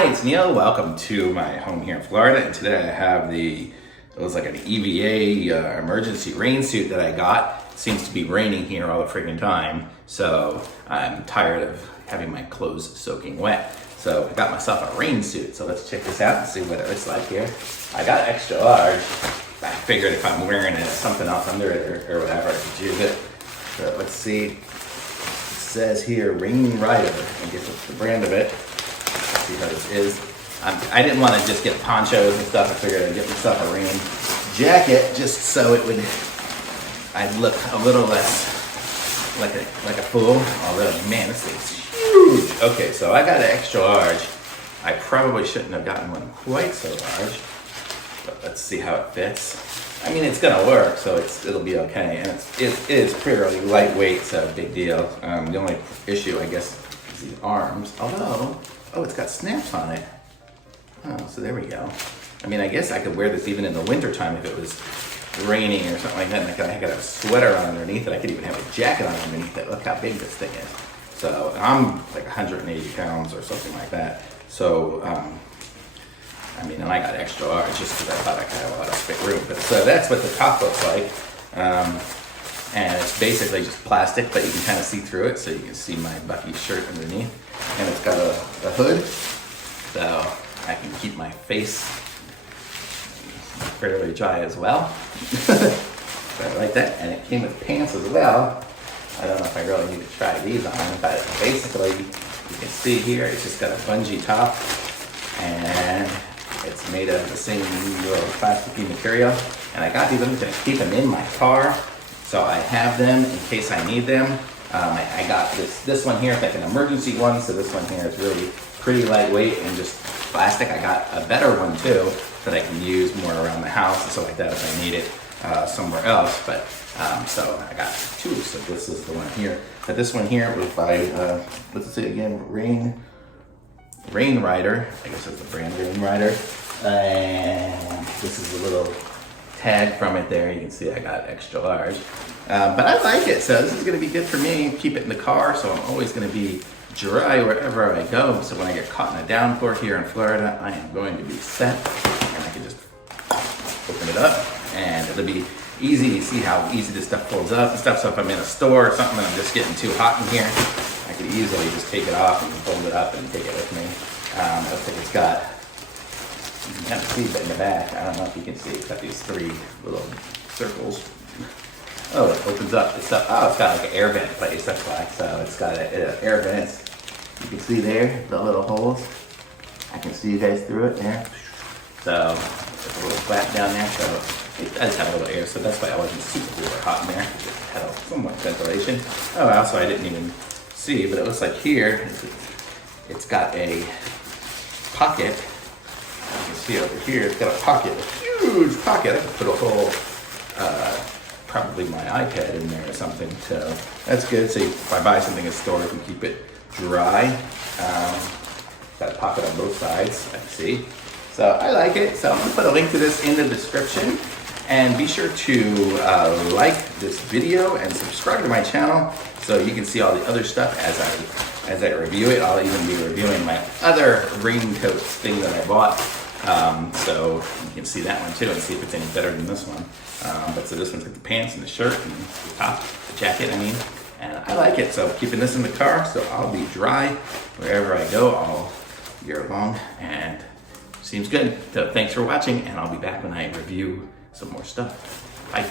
Hi, it's Neil. Welcome to my home here in Florida. And today I have it was like an EVA emergency rain suit that I got. It seems to be raining here all the freaking time. So I'm tired of having my clothes soaking wet. So I got myself a rain suit. So let's check this out and see what it looks like here. I got extra large. I figured if I'm wearing it, something else under it or whatever, I could use it. So let's see. It says here RainRider. I guess it's the brand of it. Let's see how this is. I didn't want to just get ponchos and stuff. I figured I'd get myself a rain jacket just so I'd look a little less like a fool. Although, man, this thing's huge. Okay, so I got an extra large. I probably shouldn't have gotten one quite so large, but let's see how it fits. I mean, it's gonna work, so it'll be okay. And it is fairly lightweight, so big deal. The only issue, I guess, is these arms. Although, oh, it's got snaps on it. Oh, so there we go. I mean, I guess I could wear this even in the wintertime if it was raining or something like that. And I could have a sweater on underneath it. I could even have a jacket on underneath it. Look how big this thing is. So I'm like 180 pounds or something like that. So, I mean, and I got extra large just because I thought I could have a lot of spare room. But so that's what the top looks like. And it's basically just plastic, but you can kind of see through it. So you can see my Bucky shirt underneath. And it's got a hood. So I can keep my face fairly dry as well. So I like that. And it came with pants as well. I don't know if I really need to try these on, but basically you can see here, it's just got a bungee top and it's made of the same little plasticky material. And I got these, I'm gonna keep them in my car. So I have them in case I need them. I got this one here, it's like an emergency one. So this one here is really pretty lightweight and just plastic. I got a better one too that I can use more around the house and stuff like that if I need it somewhere else. But so I got two. So this is the one here. But this one here was by what's it say again? RainRider. I guess that's the brand RainRider. And this is a little tag from it there. You can see I got extra large. But I like it. So this is going to be good for me. Keep it in the car. So I'm always going to be dry wherever I go. So when I get caught in a downpour here in Florida, I am going to be set. And I can just open it up and it'll be easy to see how easy this stuff folds up and stuff. So if I'm in a store or something and I'm just getting too hot in here, I could easily just take it off and fold it up and take it with me. Looks like it's got, you can kind of see it in the back. I don't know if you can see, it's got these three little circles. Oh, it opens up. It's got like an air vent place, that's why. So it's got air vents. You can see there, the little holes. I can see you guys through it there. So it's a little flap down there, so it does have a little air, so that's why I wasn't super hot in there. It had a somewhat ventilation. Oh, also I didn't even see, but it looks like here, it's got a pocket. You can see over here, it's got a pocket, a huge pocket. I could put a whole, probably my iPad in there or something. So that's good. So if I buy something in a store, I can keep it dry. Got a pocket on both sides, I see. So I like it. So I'm gonna put a link to this in the description. And be sure to like this video and subscribe to my channel so you can see all the other stuff as I review it. I'll even be reviewing my other raincoat thing that I bought. So you can see that one too and see if it's any better than this one. But so this one's got the pants and the shirt and the top, the jacket, I mean. And I like it, so keeping this in the car so I'll be dry wherever I go all year long. And seems good. So thanks for watching, and I'll be back when I review some more stuff. Bye.